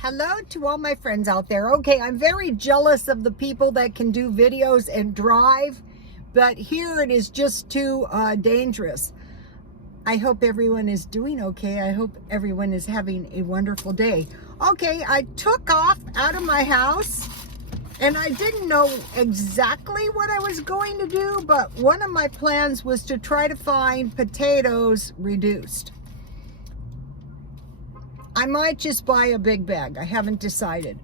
Hello to all my friends out there. Okay, I'm very jealous of the people that can do videos and drive, but here it is just too dangerous. I hope everyone is doing okay. I hope everyone is having a wonderful day. Okay, I took off out of my house and I didn't know exactly what I was going to do, but one of my plans was to try to find potatoes reduced. I might just buy a big bag. I haven't decided.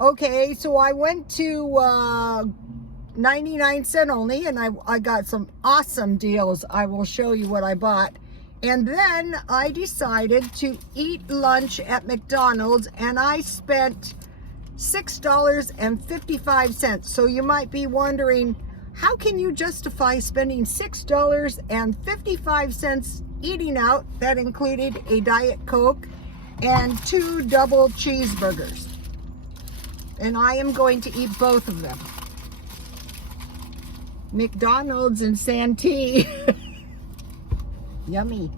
Okay, so I went to 99 cent only, and I got some awesome deals. I will show you what I bought. And then I decided to eat lunch at McDonald's, and I spent $6.55. So you might be wondering, how can you justify spending $6.55 eating out? That included a Diet Coke and 2 double cheeseburgers. And I am going to eat both of them. McDonald's and Santee. Yummy.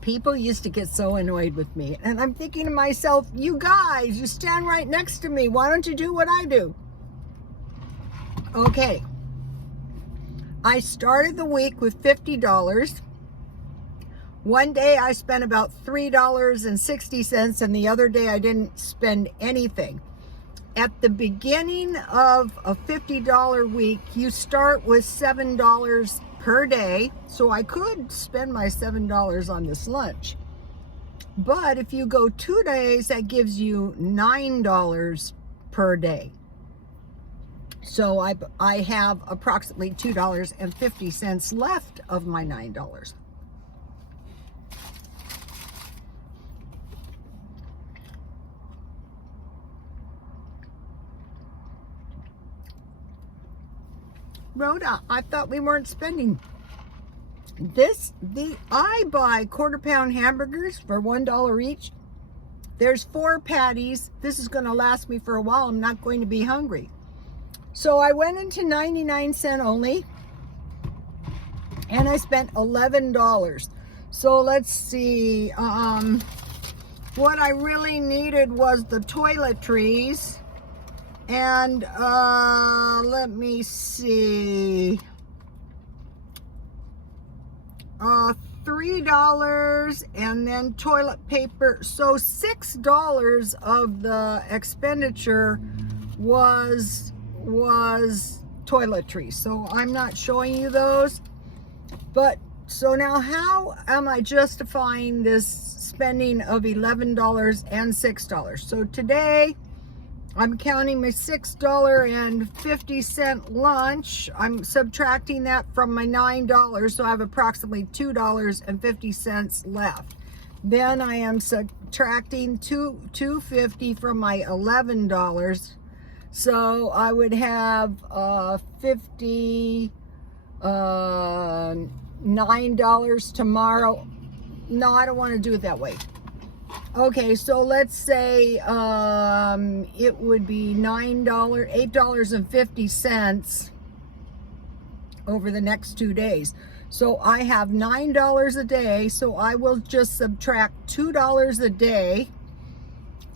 People used to get so annoyed with me, and I'm thinking to myself, you guys, you stand right next to me. Why don't you do what I do? Okay. I started the week with $50. One day I spent about $3.60, and the other day I didn't spend anything. At the beginning of a $50 week, you start with $7 per day, so I could spend my $7 on this lunch. But if you go 2 days, that gives you $9 per day. So I have approximately $2.50 left of my $9. Rhoda, I thought we weren't spending. I buy quarter-pound hamburgers for $1 each. There's 4 patties. This is going to last me for a while. I'm not going to be hungry. So I went into 99 cent only, and I spent $11. So let's see. What I really needed was the toiletries. And let me see, $3, and then toilet paper. So $6 of the expenditure was toiletries. So I'm not showing you those. But so now, how am I justifying this spending of $11 and $6? So today, I'm counting my $6.50 lunch. I'm subtracting that from my $9, so I have approximately $2.50 left. Then I am subtracting $2.50 from my $11, so I would have $59 tomorrow. No, I don't want to do it that way. Okay, so let's say it would be $8.50 over the next 2 days. So I have $9 a day, so I will just subtract $2 a day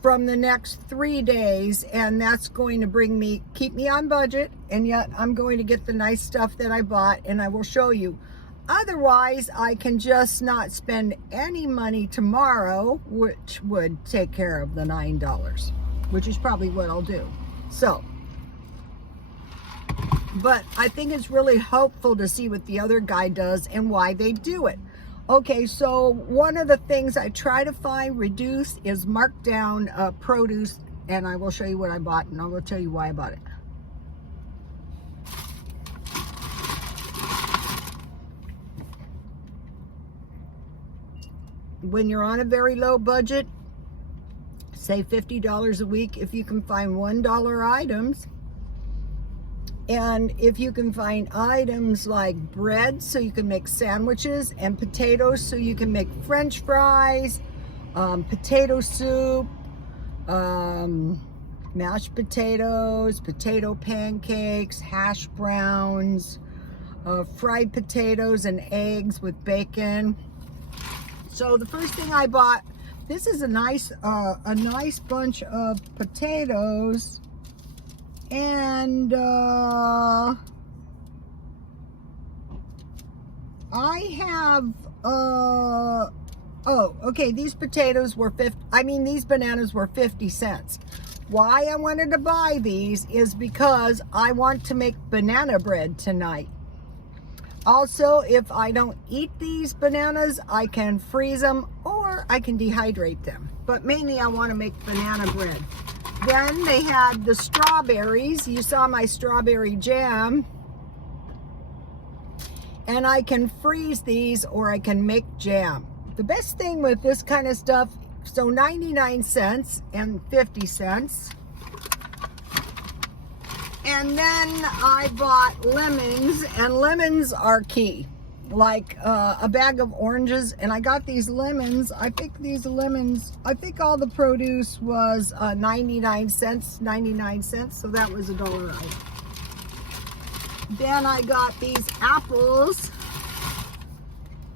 from the next 3 days, and that's going to keep me on budget, and yet I'm going to get the nice stuff that I bought, and I will show you. Otherwise, I can just not spend any money tomorrow, which would take care of the $9, which is probably what I'll do. So, but I think it's really helpful to see what the other guy does and why they do it. Okay, so one of the things I try to find reduced is marked down produce, and I will show you what I bought, and I will tell you why I bought it. When you're on a very low budget, say $50 a week, if you can find $1 items, and if you can find items like bread so you can make sandwiches, and potatoes so you can make French fries, potato soup, mashed potatoes, potato pancakes, hash browns, fried potatoes and eggs with bacon. So the first thing I bought, this is a nice bunch of potatoes, and I have oh, okay, these potatoes were these bananas were 50 cents. Why I wanted to buy these is because I want to make banana bread tonight. Also, if I don't eat these bananas, I can freeze them or I can dehydrate them. But mainly I want to make banana bread. Then they had the strawberries. You saw my strawberry jam. And I can freeze these or I can make jam. The best thing with this kind of stuff, so 99 cents and 50 cents. And then I bought lemons, and lemons are key. Like a bag of oranges, and I got these lemons. I think all the produce was 99 cents, so that was $1. Then I got these apples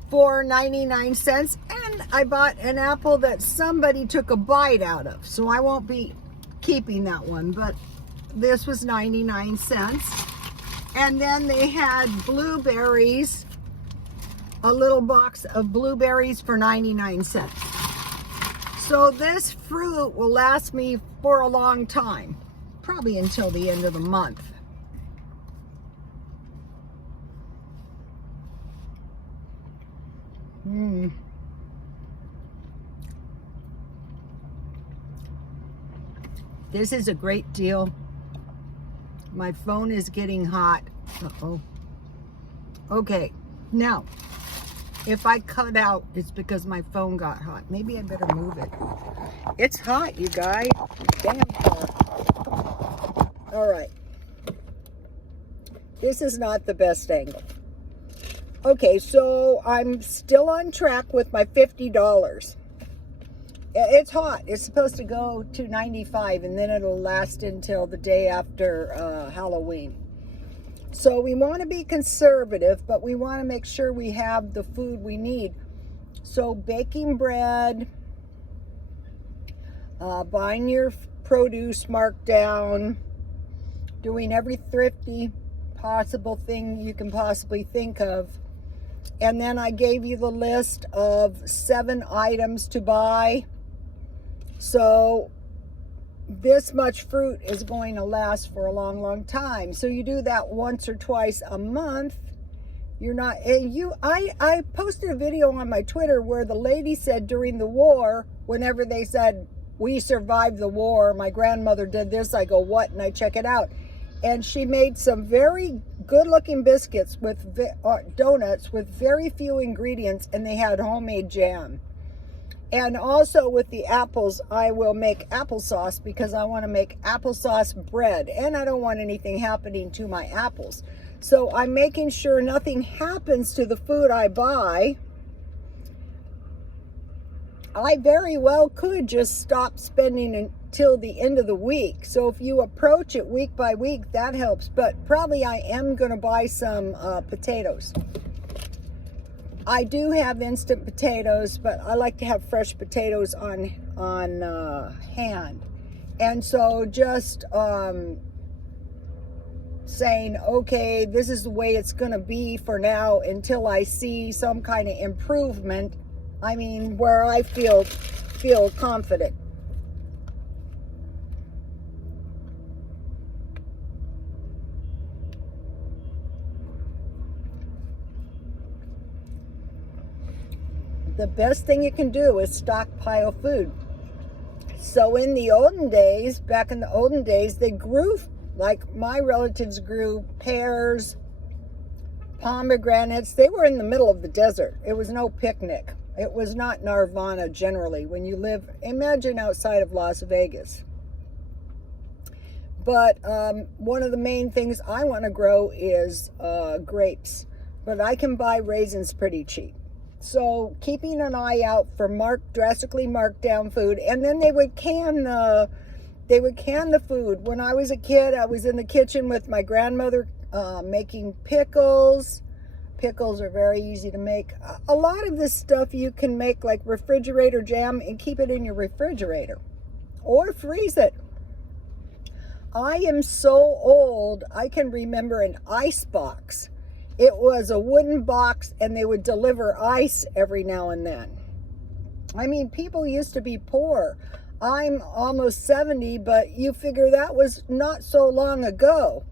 for 99 cents, and I bought an apple that somebody took a bite out of, so I won't be keeping that one, but this was 99 cents. And then they had blueberries, a little box of blueberries for 99 cents. So this fruit will last me for a long time, probably until the end of the month. This is a great deal. My phone is getting hot. Uh-oh. Okay, now, if I cut out, it's because my phone got hot. Maybe I better move it. It's hot, you guys. Damn hot. All right. This is not the best angle. Okay, so I'm still on track with my $50. It's hot. It's supposed to go to 95, and then it'll last until the day after Halloween. So we want to be conservative, but we want to make sure we have the food we need. So baking bread, buying your produce marked down, doing every thrifty possible thing you can possibly think of. And then I gave you the list of 7 items to buy. So this much fruit is going to last for a long, long time. So you do that once or twice a month. You're not, I posted a video on my Twitter where the lady said during the war, whenever they said, we survived the war, my grandmother did this, I go, what? And I check it out. And she made some very good looking biscuits with donuts with very few ingredients, and they had homemade jam. And also with the apples, I will make applesauce because I want to make applesauce bread, and I don't want anything happening to my apples. So I'm making sure nothing happens to the food I buy. I very well could just stop spending until the end of the week. So if you approach it week by week, that helps. But probably I am going to buy some potatoes. I do have instant potatoes, but I like to have fresh potatoes on hand. And so just saying, okay, this is the way it's going to be for now until I see some kind of improvement. I mean, where I feel confident. The best thing you can do is stockpile food. So in the olden days, back in the olden days, they grew, like my relatives grew pears, pomegranates. They were in the middle of the desert. It was no picnic. It was not nirvana generally when you live, imagine outside of Las Vegas. But one of the main things I want to grow is grapes. But I can buy raisins pretty cheap. So keeping an eye out for drastically marked down food. And then they would can the They would can the food. When I was a kid, I was in the kitchen with my grandmother making pickles. Pickles are very easy to make. A lot of this stuff you can make like refrigerator jam and keep it in your refrigerator or freeze it. I am so old, I can remember an ice box. It was a wooden box and they would deliver ice every now and then. I mean, people used to be poor. I'm almost 70, but you figure that was not so long ago.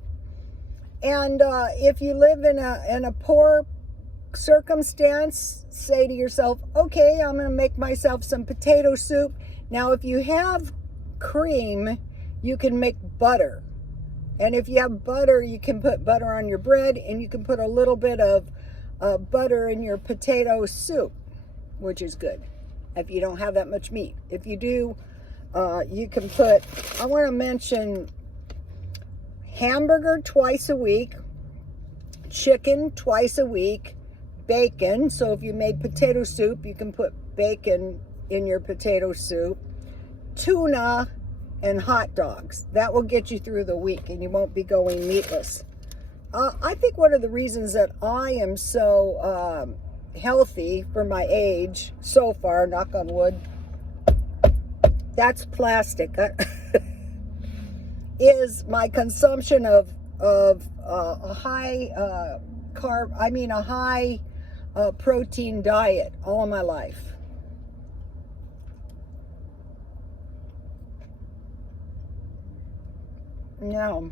And if you live in a poor circumstance, say to yourself, okay, I'm going to make myself some potato soup. Now, if you have cream, you can make butter. And if you have butter, you can put butter on your bread, and you can put a little bit of butter in your potato soup, which is good if you don't have that much meat. If you do, you can put, I want to mention hamburger twice a week, chicken twice a week, bacon. So if you made potato soup, you can put bacon in your potato soup, tuna, and hot dogs. That will get you through the week and you won't be going meatless. I think one of the reasons that I am so healthy for my age so far, knock on wood, that's plastic, is my consumption of a high a high protein diet all my life. Now,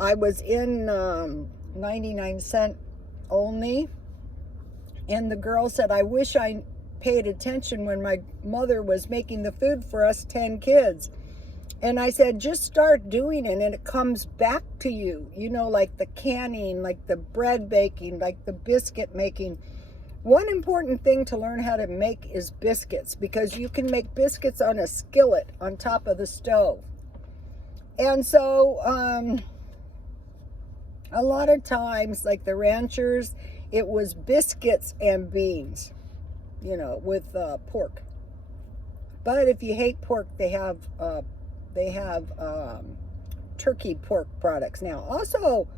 I was in 99-cent only, and the girl said, I wish I paid attention when my mother was making the food for us 10 kids. And I said, just start doing it and it comes back to you. You know, like the canning, like the bread baking, like the biscuit making. One important thing to learn how to make is biscuits, because you can make biscuits on a skillet on top of the stove. And so a lot of times, like the ranchers, it was biscuits and beans, you know, with pork. But if you hate pork, they have turkey pork products now. Also,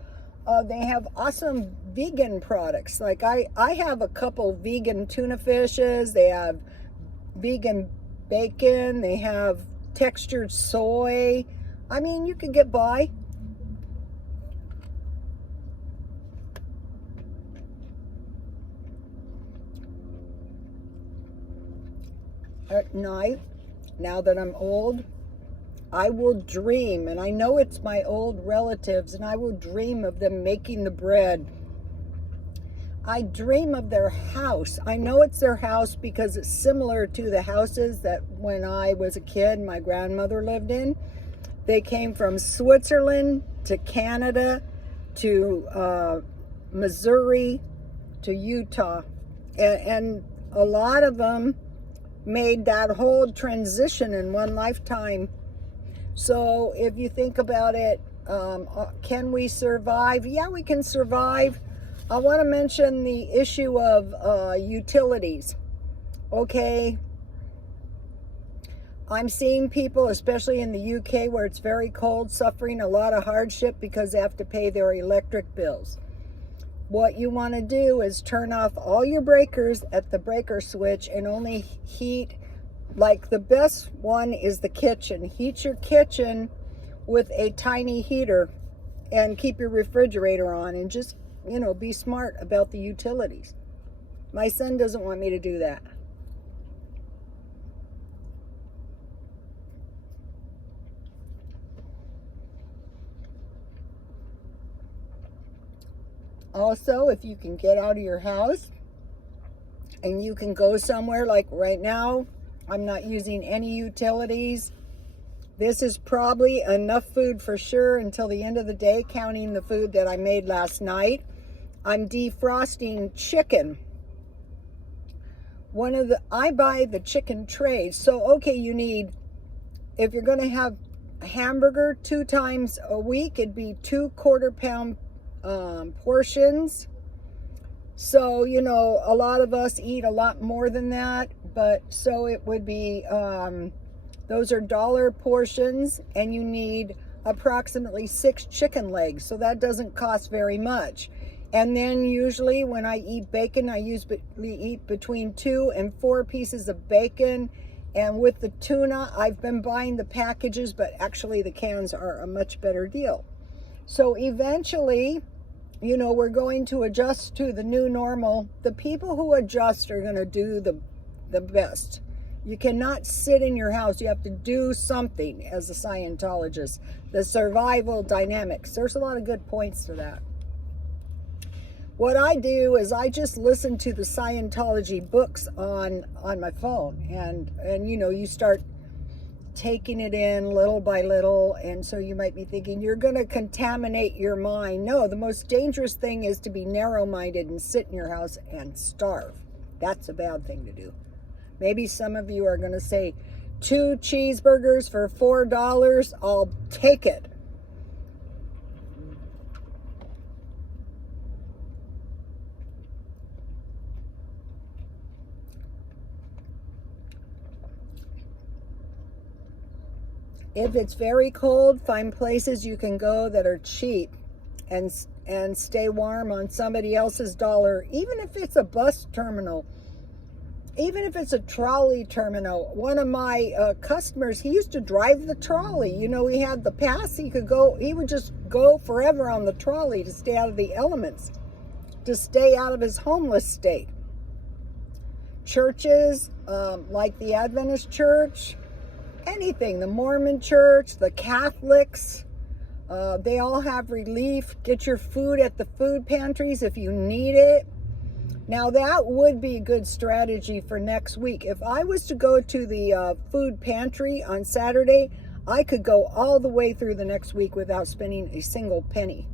they have awesome vegan products. Like I have a couple vegan tuna fishes. They have vegan bacon. They have textured soy. I mean, you could get by. At night, now that I'm old, I will dream, and I know it's my old relatives, and I will dream of them making the bread. I dream of their house. I know it's their house because it's similar to the houses that when I was a kid, my grandmother lived in. They came from Switzerland to Canada to Missouri to Utah, and a lot of them made that whole transition in one lifetime. So if you think about it, can we survive? Yeah, we can survive. I want to mention the issue of utilities. Okay, I'm seeing people, especially in the UK where it's very cold, suffering a lot of hardship because they have to pay their electric bills. What you want to do is turn off all your breakers at the breaker switch and only heat. Like the best one is the kitchen. Heat your kitchen with a tiny heater and keep your refrigerator on, and just, you know, be smart about the utilities. My son doesn't want me to do that. Also, if you can get out of your house and you can go somewhere, like right now, I'm not using any utilities. This is probably enough food for sure until the end of the day, counting the food that I made last night. I'm defrosting chicken. I buy the chicken trays. So, okay, you need, if you're going to have a hamburger 2 times a week, it'd be 2 quarter-pound portions. So, you know, a lot of us eat a lot more than that, but so it would be, those are dollar portions, and you need approximately 6 chicken legs, so that doesn't cost very much. And then usually when I eat bacon, I usually eat between 2 and 4 pieces of bacon. And with the tuna, I've been buying the packages, but actually the cans are a much better deal. So eventually, you know, we're going to adjust to the new normal. The people who adjust are going to do the best. You cannot sit in your house. You have to do something as a Scientologist. The survival dynamics. There's a lot of good points to that. What I do is I just listen to the Scientology books on my phone. And you know, you start taking it in little by little. And so you might be thinking, you're going to contaminate your mind. No, the most dangerous thing is to be narrow-minded and sit in your house and starve. That's a bad thing to do. Maybe some of you are going to say, 2 cheeseburgers for $4, I'll take it. If it's very cold, find places you can go that are cheap and stay warm on somebody else's dollar, even if it's a bus terminal. Even if it's a trolley terminal. One of my customers, he used to drive the trolley. You know, he had the pass. He would just go forever on the trolley to stay out of the elements, to stay out of his homeless state. Churches, like the Adventist Church, anything, the Mormon Church, the Catholics, they all have relief. Get your food at the food pantries if you need it. Now, that would be a good strategy for next week. If I was to go to the food pantry on Saturday, I could go all the way through the next week without spending a single penny.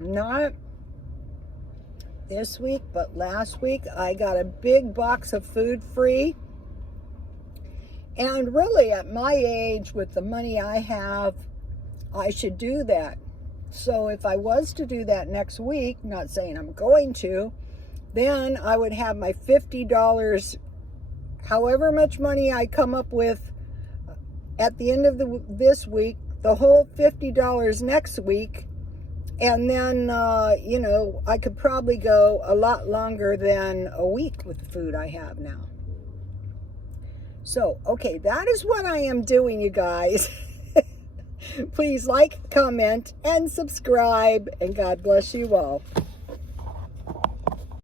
Not this week, but last week I got a big box of food free. And really, at my age, with the money I have, I should do that. So if I was to do that next week, not saying I'm going to, then I would have my $50, however much money I come up with at the end of this week, the whole $50 next week. And then, you know, I could probably go a lot longer than a week with the food I have now. So, okay, that is what I am doing, you guys. Please like, comment, and subscribe, and God bless you all.